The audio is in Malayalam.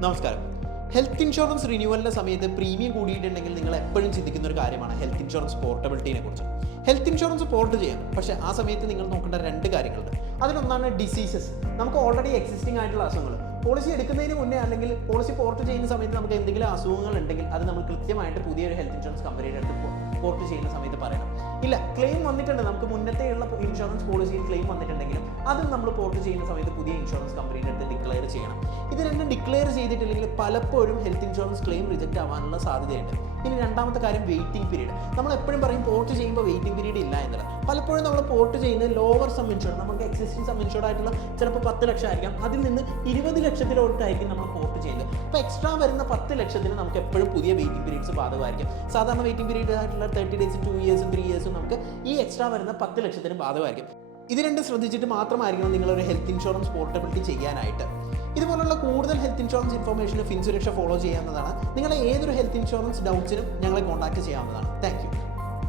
നമസ്കാരം. ഹെൽത്ത് ഇൻഷുറൻസ് റിന്യൂവലിൻ്റെ സമയത്ത് പ്രീമിയം കൂടിയിട്ടുണ്ടെങ്കിൽ നിങ്ങൾ എപ്പോഴും ചിന്തിക്കുന്ന ഒരു കാര്യമാണ് ഹെൽത്ത് ഇൻഷുറൻസ് പോർട്ടബിലിറ്റിനെ കുറിച്ച്. ഹെൽത്ത് ഇൻഷുറൻസ് പോർട്ട് ചെയ്യാം, പക്ഷേ ആ സമയത്ത് നിങ്ങൾ നോക്കേണ്ട രണ്ട് കാര്യങ്ങളുണ്ട്. അതിലൊന്നാണ് ഡിസീസസ്. നമുക്ക് ഓൾറെഡി എക്സിസ്റ്റിംഗ് ആയിട്ടുള്ള അസുഖങ്ങൾ പോളിസി എടുക്കുന്നതിന് മുന്നേ അല്ലെങ്കിൽ പോളിസി പോർട്ട് ചെയ്യുന്ന സമയത്ത് നമുക്ക് എന്തെങ്കിലും അസുഖങ്ങൾ ഉണ്ടെങ്കിൽ അത് നമ്മൾ കൃത്യമായിട്ട് പുതിയൊരു ഹെൽത്ത് ഇൻഷുറൻസ് കമ്പനിയുടെ അടുത്ത് പോർട്ട് ചെയ്യുന്ന സമയത്ത് പറയണം. ഇല്ല, ക്ലെയിം വന്നിട്ടുണ്ട്, നമുക്ക് മുന്നത്തെയുള്ള ഇൻഷുറൻസ് പോളിസിയിൽ ക്ലെയിം വന്നിട്ടുണ്ടെങ്കിലും അതും നമ്മൾ പോർട്ട് ചെയ്യുന്ന സമയത്ത് പുതിയ ഇൻഷുറൻസ് കമ്പനിയുടെ അടുത്ത് ഡിക്ലെയർ ചെയ്യണം. ഇത് രണ്ടും ഡിക്ലെയർ ചെയ്തിട്ടില്ലെങ്കിൽ പലപ്പോഴും ഹെൽത്ത് ഇൻഷുറൻസ് ക്ലെയിം റിജക്റ്റ് ആവാനുള്ള സാധ്യതയുണ്ട്. ഇനി രണ്ടാമത്തെ കാര്യം വെയിറ്റിംഗ് പീരീഡ്. നമ്മൾ എപ്പോഴും പറയും പോർട്ട് ചെയ്യുമ്പോൾ വെയിറ്റിംഗ് പീരീഡ് ഇല്ല എന്നുള്ളത്. പലപ്പോഴും നമ്മൾ പോർട്ട് ചെയ്യുന്നത് ലോവർ സം ഇൻഷുർഡ്, നമുക്ക് എക്സിസ്റ്റിംഗ് സം ഇൻഷുർഡ് ആയിട്ടുള്ള ചിലപ്പോൾ 10 ലക്ഷം ആയിരിക്കാം, അതിൽ നിന്ന് 20 ലക്ഷത്തിലോട്ടായിരിക്കും നമ്മൾ പോർട്ട് ചെയ്യുന്നത്. അപ്പോൾ എക്സ്ട്രാ വരുന്ന 10 ലക്ഷത്തിന് നമുക്ക് എപ്പോഴും പുതിയ വെയിറ്റിംഗ് പീരീഡ്സ് ബാധകമായിരിക്കും. സാധാരണ വെയിറ്റിംഗ് പീരീഡ് ആയിട്ടുള്ള 30 ഡേയ്സും 2 ഇയേഴ്സും 3 ഇയേഴ്സും നമുക്ക് ഈ എക്സ്ട്രാ വരുന്ന 10 ലക്ഷത്തിന് ബാധകമായിരിക്കും. ഇത് രണ്ടും ശ്രദ്ധിച്ചിട്ട് മാത്രമായിരിക്കണം നിങ്ങളൊരു ഹെൽത്ത് ഇൻഷുറൻസ് പോർട്ടബിലിറ്റി ചെയ്യാനായിട്ട്. ഇതുപോലുള്ള കൂടുതൽ ഹെൽത്ത് ഇൻഷുറൻസ് ഇൻഫർമേഷന് ഫിൻസുരക്ഷ ഫോളോ ചെയ്യാവുന്നതാണ്. നിങ്ങളുടെ ഏതൊരു ഹെൽത്ത് ഇൻഷുറൻസ് ഡൗട്ട്സിനും ഞങ്ങളെ കോൺടാക്ട് ചെയ്യാവുന്നതാണ്. Thank you.